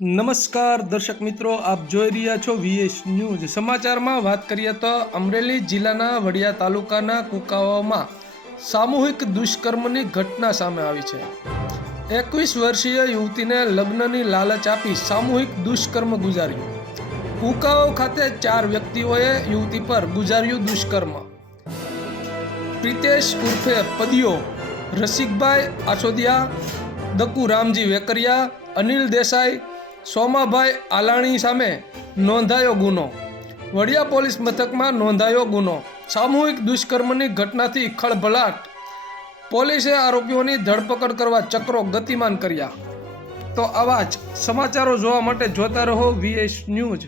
નમસ્કાર દર્શક મિત્રો, આપ જોઈ રહ્યા છો વીએસ ન્યૂઝ. સમાચારમાં વાત કરીએ તો અમરેલી જિલ્લાના વડિયા તાલુકાના કુકાવામાં સામૂહિક દુષ્કર્મની ઘટના સામે આવી છે. 21 વર્ષીય યુવતીને લગ્નની લાલચ આપી સામૂહિક દુષ્કર્મ ગુજાર્યું. કુકાઓ ખાતે 4 વ્યક્તિઓએ યુવતી પર ગુજાર્યું દુષ્કર્મ. પ્રિતેશ ઉર્ફે પદિયો, રસિકભાઈ આસોદિયા, દકુ રામજી વેકરિયા, અનિલ દેસાઈ, સોમાભાઈ આલાણી સામે નોંધાયો ગુનો. વડિયા પોલીસ મથકમાં નોંધાયો ગુનો. સામૂહિક દુષ્કર્મની ઘટનાથી ખળભળાટ. પોલીસે આરોપીઓની ધરપકડ કરવા ચક્રો ગતિમાન કર્યા. તો આવા જ સમાચારો જોવા માટે જોતા રહો વીએસ ન્યૂઝ.